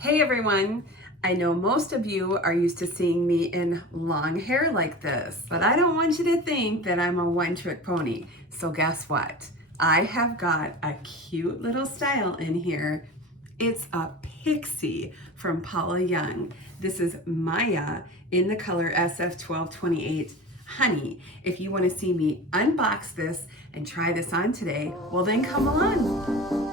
Hey everyone! I know most of you are used to seeing me in long hair like this, but I don't want you to think that I'm a one-trick pony. So guess what? I have got a cute little style in here. It's a Pixie from Paula Young. This is Maya in the color SF1228 Honey. If you want to see me unbox this and try this on today, well then come along.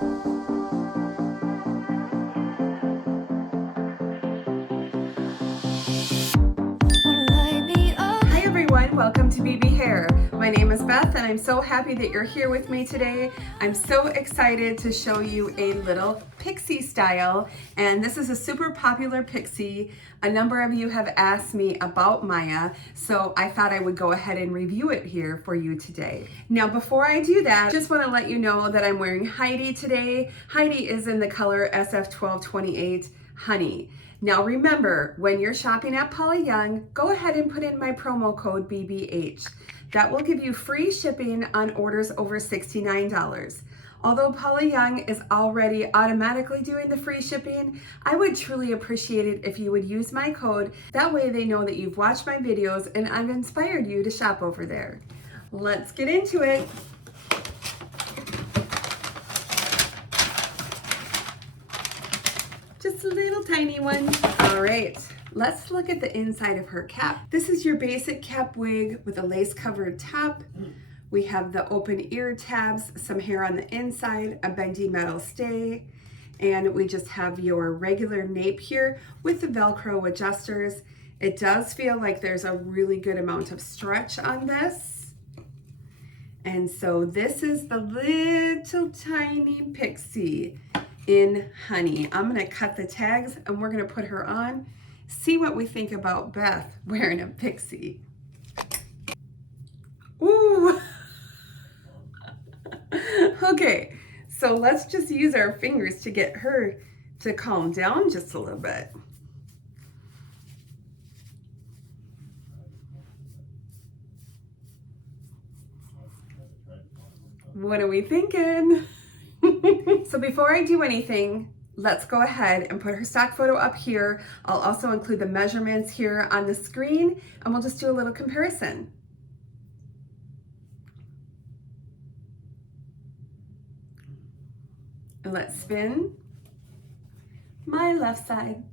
Welcome to BB Hair. My name is Beth and I'm so happy that you're here with me today. I'm so excited to show you a little pixie style, and this is a super popular pixie. A number of you have asked me about Maya, so I thought I would go ahead and review it here for you today. Now before I do that, I just want to let you know that I'm wearing Heidi today. Heidi is in the color SF1228 Honey. Now remember, when you're shopping at Paula Young, go ahead and put in my promo code BBH. That will give you free shipping on orders over $69. Although Paula Young is already automatically doing the free shipping, I would truly appreciate it if you would use my code. That way they know that you've watched my videos and I've inspired you to shop over there. Let's get into it. Just a little tiny one. All right, let's look at the inside of her cap. This is your basic cap wig with a lace covered top. We have the open ear tabs, some hair on the inside, a bendy metal stay, and we just have your regular nape here with the Velcro adjusters. It does feel like there's a really good amount of stretch on this. And so this is the little tiny pixie in Honey. I'm gonna cut the tags and we're gonna put her on, see what we think about Beth wearing a pixie. Ooh. Okay, so let's just use our fingers to get her to calm down just a little bit. What are we thinking? So before I do anything, let's go ahead and put her stock photo up here. I'll also include the measurements here on the screen, and we'll just do a little comparison. And let's spin my left side.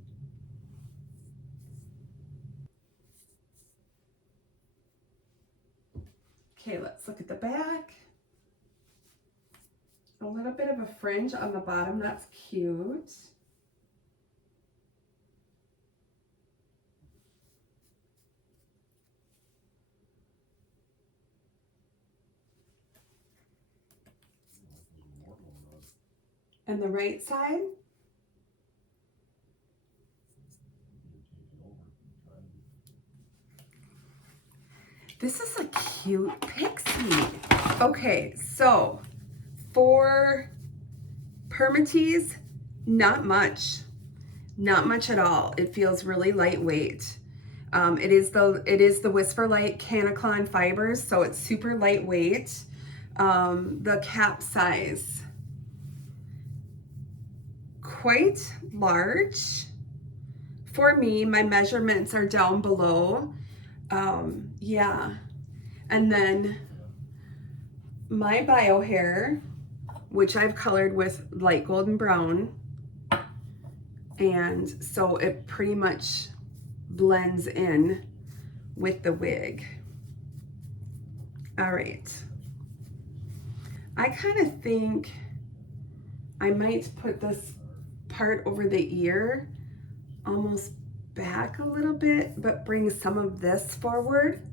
Okay, let's look at the back. A little bit of a fringe on the bottom, that's cute. And the right side. This is a cute pixie. Okay, so for permatease, not much at all. It feels really lightweight. It is the Whisper Light Canaclon fibers, so it's super lightweight. The cap size, quite large. For me, my measurements are down below. Yeah, and then my bio hair, which I've colored with light golden brown, and so it pretty much blends in with the wig. All right, I kind of think I might put this part over the ear almost back a little bit, but bring some of this forward.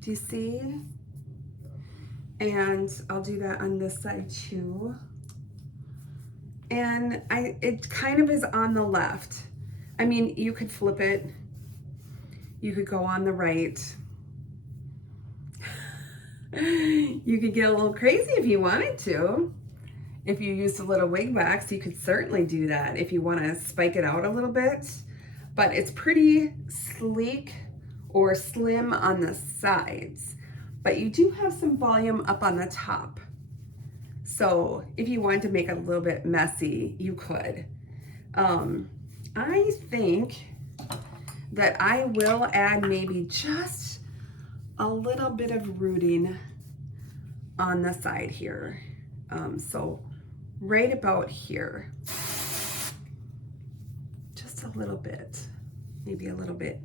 Do you see? And I'll do that on this side too. And it kind of is on the left. I mean, you could flip it. You could go on the right. You could get a little crazy if you wanted to. If you used a little wig wax, you could certainly do that if you want to spike it out a little bit. But it's pretty sleek or slim on the sides. But you do have some volume up on the top. So if you wanted to make it a little bit messy, you could. I think that I will add maybe just a little bit of rooting on the side here. So right about here, just a little bit, maybe a little bit,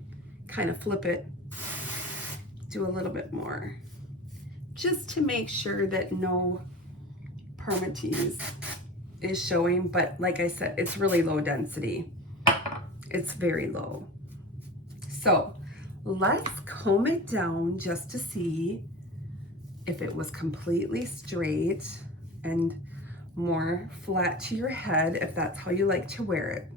kind of flip it, do a little bit more, just to make sure that no permatease is showing. But like I said, it's really low density. It's very low. So let's comb it down just to see if it was completely straight and more flat to your head, if that's how you like to wear it.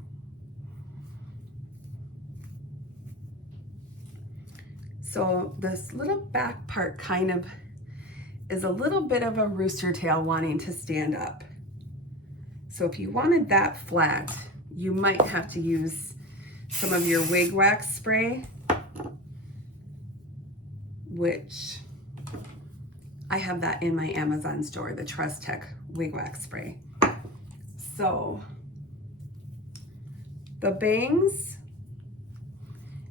So this little back part kind of is a little bit of a rooster tail wanting to stand up. So if you wanted that flat, you might have to use some of your wig wax spray, which I have that in my Amazon store, the Trust Tech wig wax spray. So the bangs,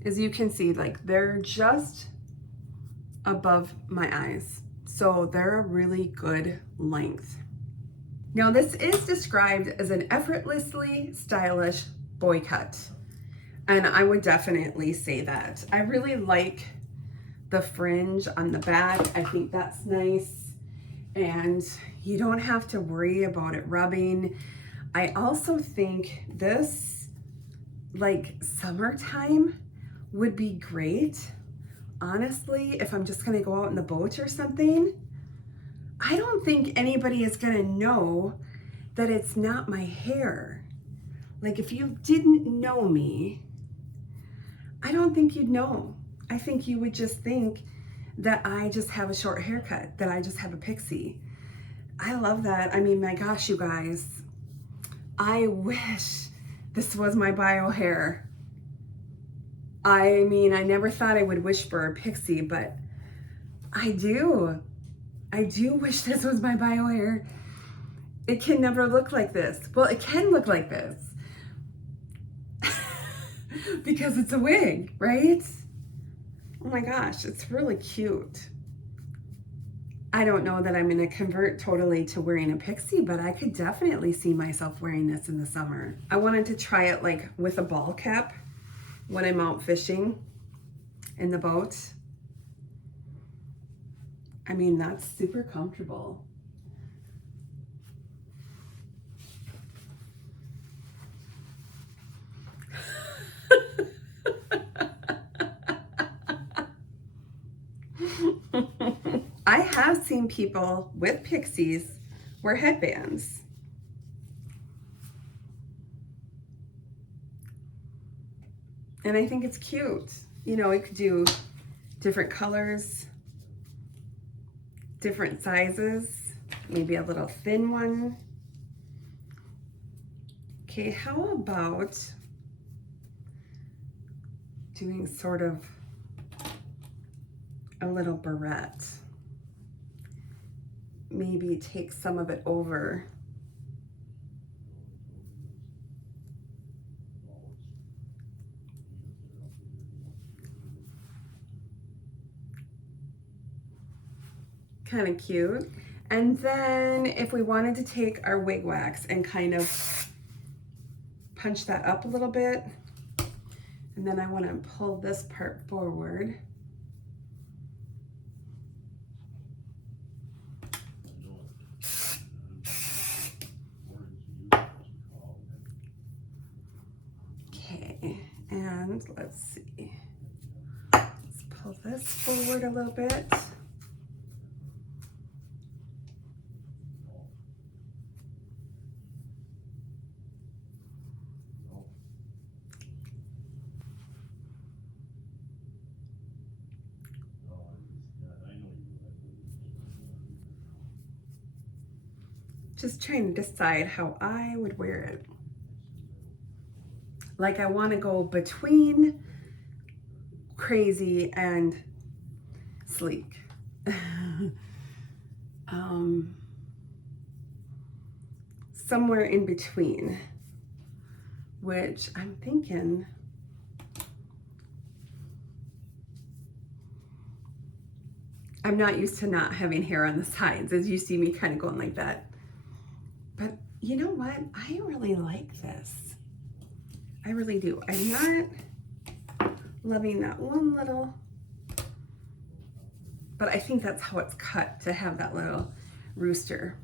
as you can see, like they're just above my eyes. So they're a really good length. Now this is described as an effortlessly stylish boy cut. And I would definitely say that. I really like the fringe on the back. I think that's nice. And you don't have to worry about it rubbing. I also think this, like summertime, would be great. Honestly, if I'm just gonna go out in the boat or something, I don't think anybody is gonna know that it's not my hair. Like if you didn't know me, I don't think you'd know. I think you would just think that I just have a short haircut, that I just have a pixie. I love that. I mean, my gosh, you guys, I wish this was my bio hair. I mean, I never thought I would wish for a pixie, but I do. I do wish this was my bio hair. It can never look like this. Well, it can look like this because it's a wig, right? Oh my gosh, it's really cute. I don't know that I'm gonna convert totally to wearing a pixie, but I could definitely see myself wearing this in the summer. I wanted to try it like with a ball cap when I'm out fishing in the boat. I mean, that's super comfortable. I have seen people with pixies wear headbands. And I think it's cute. You know, it could do different colors, different sizes, maybe a little thin one. Okay, how about doing sort of a little barrette? Maybe take some of it over. Kind of cute. And then if we wanted to take our wig wax and kind of punch that up a little bit, and then I want to pull this part forward. Okay, and let's see. Let's pull this forward a little bit. Just trying to decide how I would wear it. Like I want to go between crazy and sleek. somewhere in between, which I'm thinking I'm not used to not having hair on the sides, as you see me kind of going like that. But you know what? I really like this. I really do. I'm not loving that one little, but I think that's how it's cut, to have that little rooster.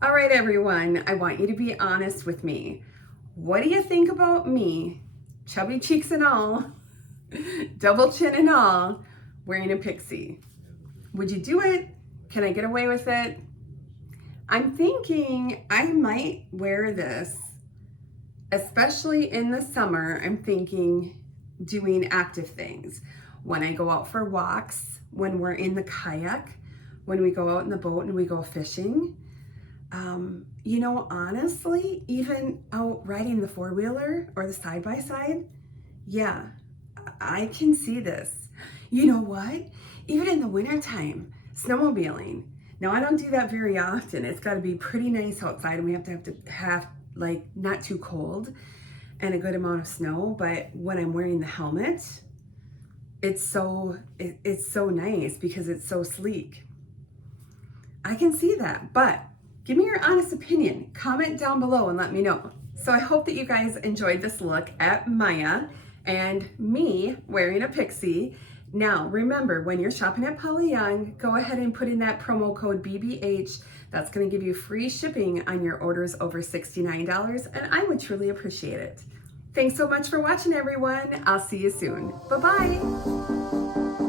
All right, everyone, I want you to be honest with me. What do you think about me, chubby cheeks and all, double chin and all, wearing a pixie? Would you do it? Can I get away with it? I'm thinking I might wear this, especially in the summer. I'm thinking doing active things. When I go out for walks, when we're in the kayak, when we go out in the boat and we go fishing. You know, honestly, even out riding the four-wheeler or the side-by-side, yeah, I can see this. You know what? Even in the wintertime, snowmobiling. Now, I don't do that very often. It's got to be pretty nice outside, and we have to have like not too cold and a good amount of snow. But when I'm wearing the helmet, it's so nice because it's so sleek. I can see that, but give me your honest opinion. Comment down below and let me know. So I hope that you guys enjoyed this look at Maya and me wearing a pixie. Now, remember, when you're shopping at Paula Young, go ahead and put in that promo code BBH. That's going to give you free shipping on your orders over $69, and I would truly appreciate it. Thanks so much for watching, everyone. I'll see you soon. Bye-bye.